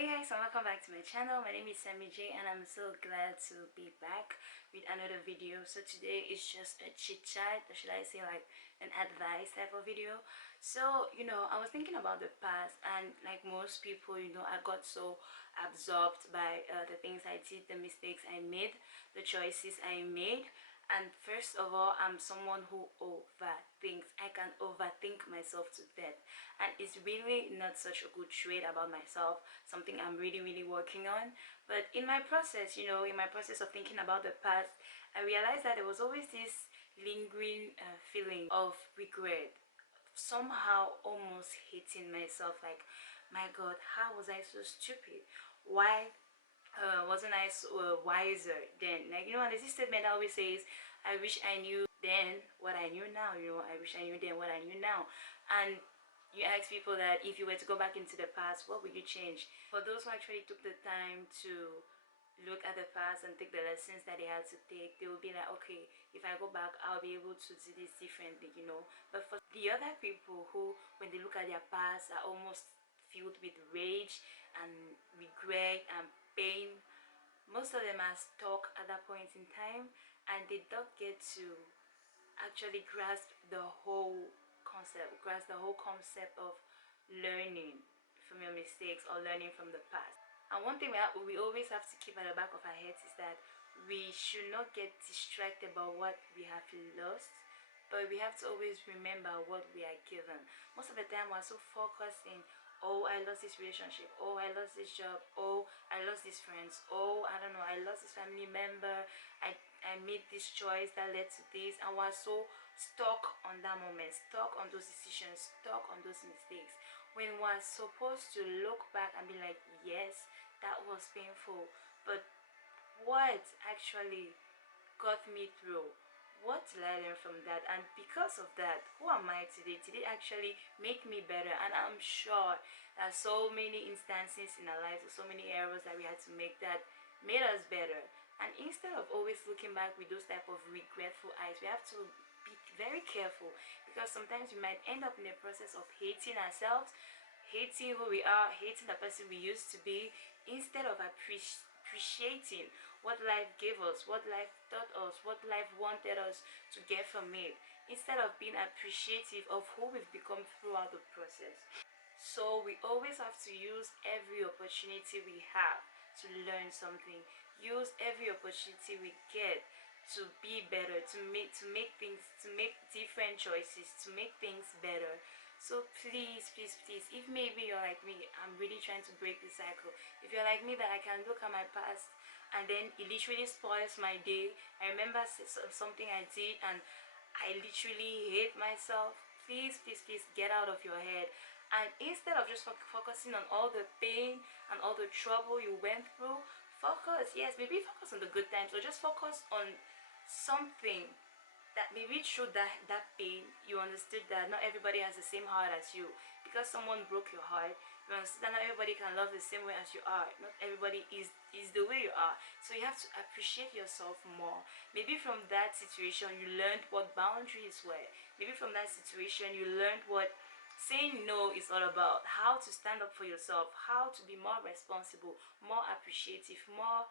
Hey guys, and welcome back to my channel. My name is Sammy J and I'm so glad to be back with another video. So today is just a chit chat, or should I say like an advice type of video. So I was thinking about the past, and like most people, I got so absorbed by the things I did, the mistakes I made, the choices I made. And first of all, I'm someone who overthinks. I can overthink myself to death, and it's really not such a good trait about myself, something I'm really working on. But in my process, in my process of thinking about the past, I realized that there was always this lingering feeling of regret, somehow almost hating myself, like, my god, how was I so stupid? Why wasn't I so wiser then? Like, and there's this statement that always says, I wish I knew then what I knew now. I wish I knew then what I knew now. And you ask people that if you were to go back into the past, what would you change? For those who actually took the time to look at the past and take the lessons that they had to take, they will be like, okay, if I go back, I'll be able to do this differently. But for the other people who, when they look at their past, are almost filled with rage and regret and pain, most of them are stuck at that point in time, and they don't get to actually grasp the whole concept of learning from your mistakes or learning from the past. And one thing we always have to keep at the back of our heads is that we should not get distracted about what we have lost, but we have to always remember what we are given. Most of the time we're so focused in, oh, I lost this relationship, oh, I lost this job, oh, I lost these friends, oh, I don't know, I lost this family member, I made this choice that led to this, and we're so stuck on that moment, stuck on those decisions, stuck on those mistakes, when we're supposed to look back and be like, yes, that was painful, but what actually got me through? What did I learn from that? And because of that, who am I today? Did it actually make me better? And I'm sure there are so many instances in our lives, so many errors that we had to make that made us better. And instead of always looking back with those type of regretful eyes, we have to be very careful, because sometimes we might end up in the process of hating ourselves, hating who we are, hating the person we used to be, instead of appreciating what life gave us, what life taught us, what life wanted us to get from it, instead of being appreciative of who we've become throughout the process. So we always have to use every opportunity we have to learn something, use every opportunity we get to be better, to make different choices, to make things better. So please, if maybe you're like me, I'm really trying to break the cycle. If you're like me, that I can look at my past and then it literally spoils my day. I remember something I did and I literally hate myself. Please get out of your head, and instead of just focusing on all the pain and all the trouble you went through, focus, yes, maybe focus on the good times, or just focus on something that maybe through that pain you understood that not everybody has the same heart as you. Because someone broke your heart, you understand that not everybody can love the same way as you are. Not everybody is the way you are. So you have to appreciate yourself more. Maybe from that situation you learned what boundaries were. Maybe from that situation you learned what saying no is all about, how to stand up for yourself, how to be more responsible, more appreciative, more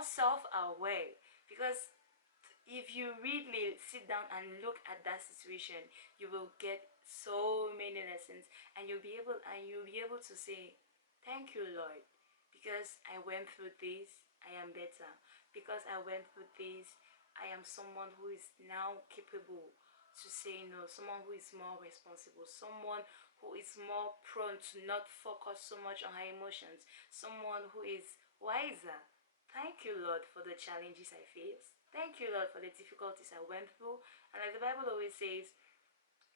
self-aware. Because if you really sit down and look at that situation, you will get so many lessons, and you'll be able to say, thank you, Lord, because I went through this, I am better. Because I went through this, I am someone who is now capable to say no, someone who is more responsible, someone who is more prone to not focus so much on her emotions, someone who is wiser. Thank you, Lord, for the challenges I faced. Thank you, Lord, for the difficulties I went through. And like the Bible always says,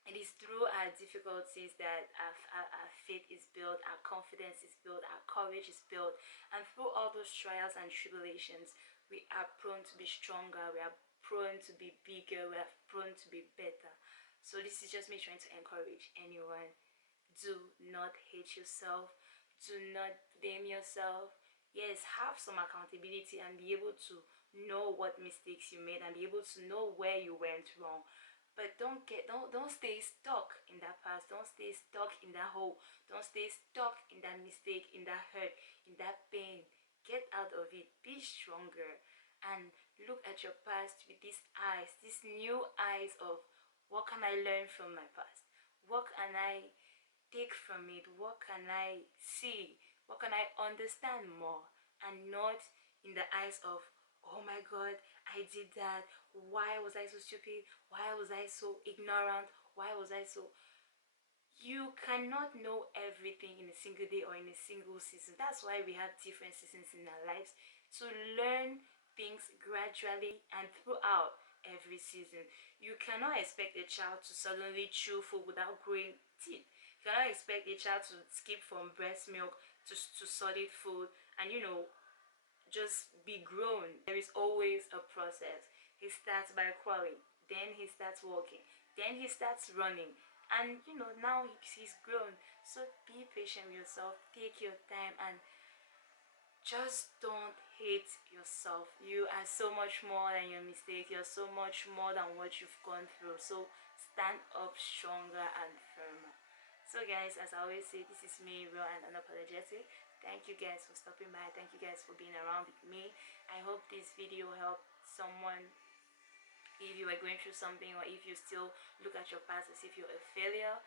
it is through our difficulties that our faith is built, our confidence is built, our courage is built. And through all those trials and tribulations, we are prone to be stronger, we are prone to be bigger, we are prone to be better. So this is just me trying to encourage anyone. Do not hate yourself. Do not blame yourself. Yes, have some accountability and be able to know what mistakes you made and be able to know where you went wrong. But don't stay stuck in that past. Don't stay stuck in that hole. Don't stay stuck in that mistake, in that hurt, in that pain. Get out of it. Be stronger and look at your past with these eyes, these new eyes of what can I learn from my past? What can I take from it? What can I see? What can I understand more? And not in the eyes of, oh my god, I did that. Why was I so stupid? Why was I so ignorant? Why was I so... You cannot know everything in a single day or in a single season. That's why we have different seasons in our lives, to learn things gradually and throughout every season. You cannot expect a child to suddenly chew food without growing teeth. You cannot expect a child to skip from breast milk to solid food and, you know, just be grown. There is always a process. He starts by crawling, then he starts walking, then he starts running, and, you know, now he's grown. So be patient with yourself, take your time, and just don't hate yourself. You are so much more than your mistake. You're so much more than what you've gone through. So stand up stronger and firmer. So guys, as I always say, this is me, real and unapologetic. Thank you guys for stopping by. Thank you guys for being around with me. I hope this video helped someone. If you are going through something, or if you still look at your past as if you're a failure,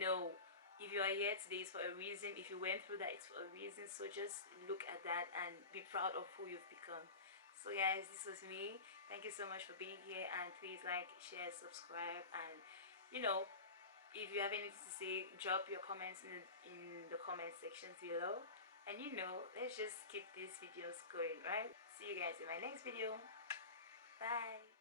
no. If you are here today, it's for a reason. If you went through that, it's for a reason. So just look at that and be proud of who you've become. So guys, this was me. Thank you so much for being here, and please like, share, subscribe, and, you know, if you have anything to say, drop your comments in the comment sections below. And, you know, let's just keep these videos going, right? See you guys in my next video. Bye.